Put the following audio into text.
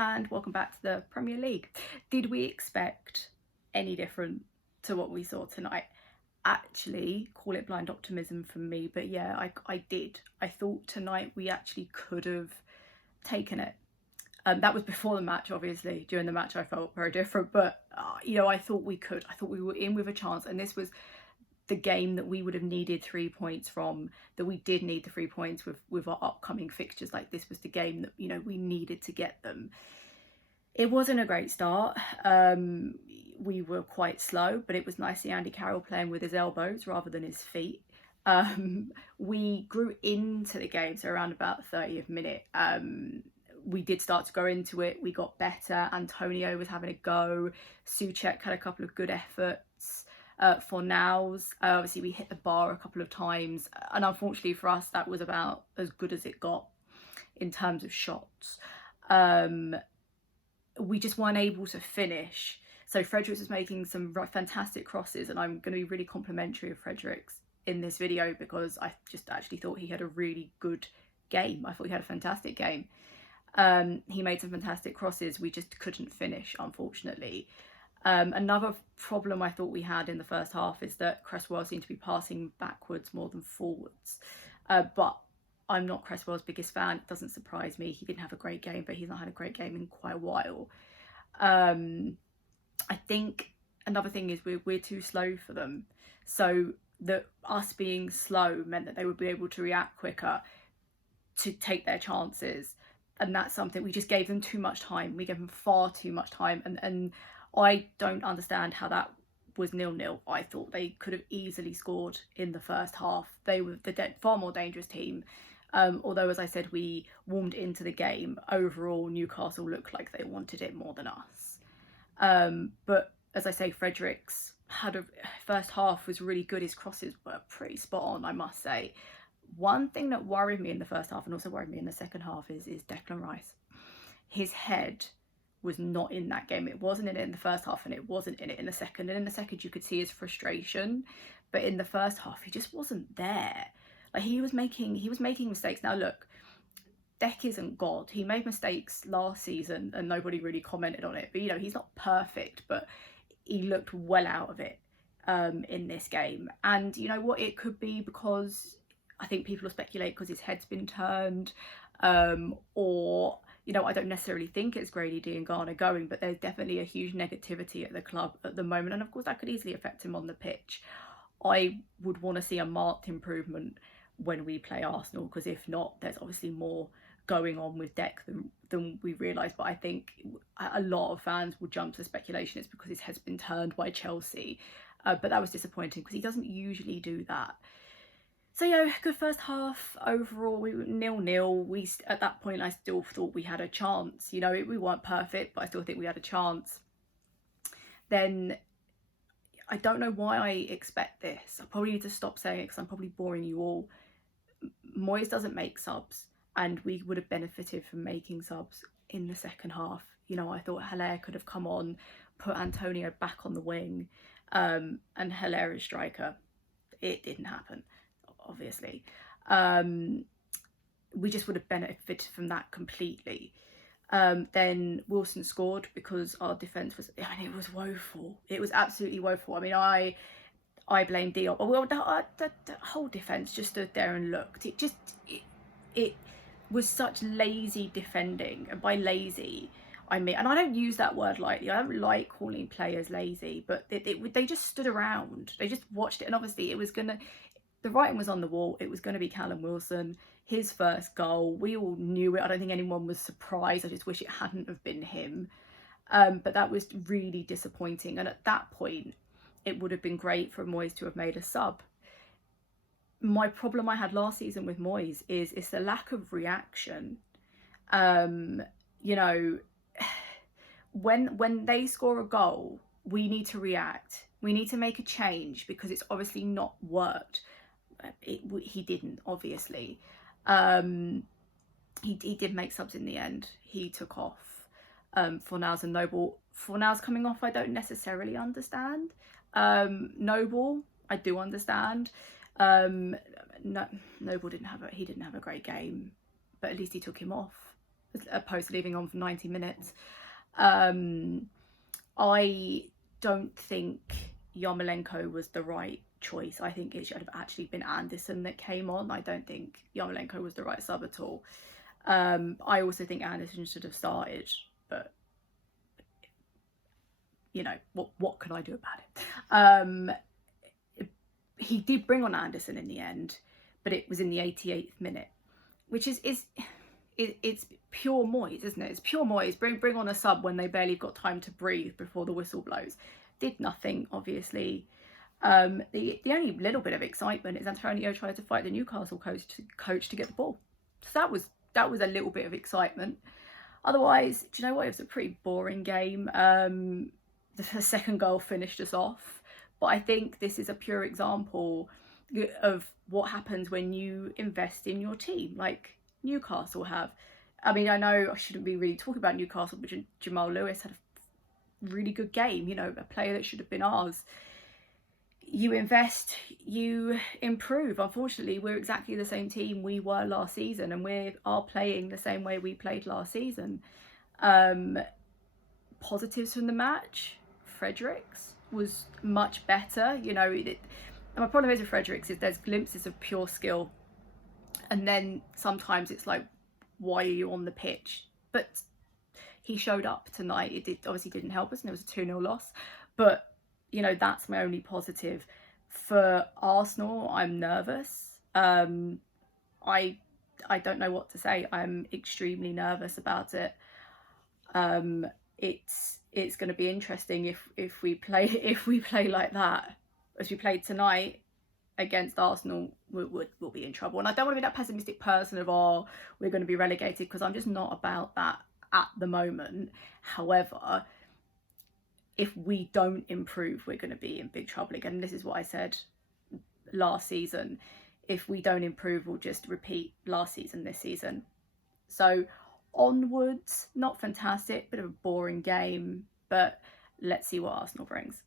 and welcome back to the Premier League. Did we expect any different to what we saw tonight? Actually, call it blind optimism from me, but yeah, I did. I thought tonight we actually could have taken it. That was before the match, obviously. During the match I felt very different, but I thought we could. I thought we were in with a chance, and this was the game that we would have needed 3 points from, that we did need the 3 points with our upcoming fixtures. Like, this was the game that we needed to get them. It wasn't a great start. We were quite slow, but it was nice to see Andy Carroll playing with his elbows rather than his feet. We grew into the game, so around about the 30th minute, we did start to go into it. We got better. Antonio was having a go. Souček had a couple of good efforts. Fornals, obviously we hit the bar a couple of times, and unfortunately for us that was about as good as it got in terms of shots. We just weren't able to finish. So Fredericks was making some fantastic crosses, and I'm going to be really complimentary of Fredericks in this video because I just actually thought he had a really good game. I thought he had a fantastic game. He made some fantastic crosses. We just couldn't finish, unfortunately. Another problem I thought we had in the first half is that Cresswell seemed to be passing backwards more than forwards. But I'm not Cresswell's biggest fan. It doesn't surprise me. He didn't have a great game, but he's not had a great game in quite a while. I think another thing is we're too slow for them. So that us being slow meant that they would be able to react quicker to take their chances. And that's something, we just gave them too much time. We gave them far too much time. And I don't understand how that was 0-0. I thought they could have easily scored in the first half. They were the far more dangerous team. Although, as I said, we warmed into the game. Overall, Newcastle looked like they wanted it more than us. But as I say, Fredericks had a first half was really good. His crosses were pretty spot on, I must say. One thing that worried me in the first half and also worried me in the second half is Declan Rice. His head was not in that game. It wasn't in it in the first half, and it wasn't in it in the second. And in the second, you could see his frustration, but in the first half, he just wasn't there. Like, he was making mistakes. Now look, Deck isn't God. He made mistakes last season, and nobody really commented on it. But he's not perfect, but he looked well out of it in this game. And you know what? It could be because I think people will speculate because his head's been turned, or I don't necessarily think it's Grady Diangana going, but there's definitely a huge negativity at the club at the moment, and of course that could easily affect him on the pitch. I would want to see a marked improvement when we play Arsenal, because if not, there's obviously more going on with Deck than we realise. But I think a lot of fans will jump to speculation it's because his head's been turned by Chelsea, but that was disappointing because he doesn't usually do that. So yeah, good first half overall. We were 0-0. At that point I still thought we had a chance. We weren't perfect, but I still think we had a chance. Then I don't know why I expect this. I probably need to stop saying it because I'm probably boring you all. Moyes doesn't make subs, and we would have benefited from making subs in the second half. I thought Haller could have come on, put Antonio back on the wing, and Haller as striker. It didn't happen, obviously. We just would have benefited from that completely. Then Wilson scored because our defence was, it was woeful. It was absolutely woeful. I mean, I blame Diop. Well, the whole defence just stood there and looked. It was such lazy defending, and by lazy I mean, and I don't use that word lightly. I don't like calling players lazy, but they just stood around. They just watched it, and obviously the writing was on the wall. It was going to be Callum Wilson, his first goal. We all knew it. I don't think anyone was surprised. I just wish it hadn't have been him. But that was really disappointing. And at that point, it would have been great for Moyes to have made a sub. My problem I had last season with Moyes is it's the lack of reaction. When they score a goal, we need to react. We need to make a change because it's obviously not worked. He didn't, obviously. He did make subs in the end. He took off Fornals and Noble. Fornals coming off, I don't necessarily understand. Noble, I do understand. Noble didn't have a great game, but at least he took him off. opposed to leaving on for 90 minutes. I don't think Yarmolenko was the right choice. I think it should have actually been Anderson that came on. I don't think Yarmolenko was the right sub at all. I also think Anderson should have started, but you know, what can I do about it? He did bring on Anderson in the end, but it was in the 88th minute, which is it's pure Moyes, isn't it? It's pure Moyes. Bring on a sub when they barely got time to breathe before the whistle blows. Did nothing, obviously. The only little bit of excitement is Antonio tried to fight the Newcastle coach to get the ball. So that was a little bit of excitement. Otherwise, do you know what? It was a pretty boring game. The second goal finished us off, but I think this is a pure example of what happens when you invest in your team, like Newcastle have. I mean, I know I shouldn't be really talking about Newcastle, but Jamal Lewis had a really good game, you know, a player that should have been ours. You invest, you improve. Unfortunately, we're exactly the same team we were last season, and we are playing the same way we played last season. Positives from the match, Fredericks was much better. You know, my problem is with Fredericks is there's glimpses of pure skill, and then sometimes it's like, why are you on the pitch? But he showed up tonight. It obviously didn't help us, and it was a 2-0 loss. But, you know, that's my only positive. For Arsenal, I'm nervous. I don't know what to say. I'm extremely nervous about it. It's going to be interesting if we play like that as we played tonight against Arsenal. We'll be in trouble. And I don't want to be that pessimistic person of, oh, we're going to be relegated, because I'm just not about that at the moment. However, if we don't improve, we're going to be in big trouble again. And this is what I said last season. If we don't improve, we'll just repeat last season this season. So onwards, not fantastic, bit of a boring game, but let's see what Arsenal brings.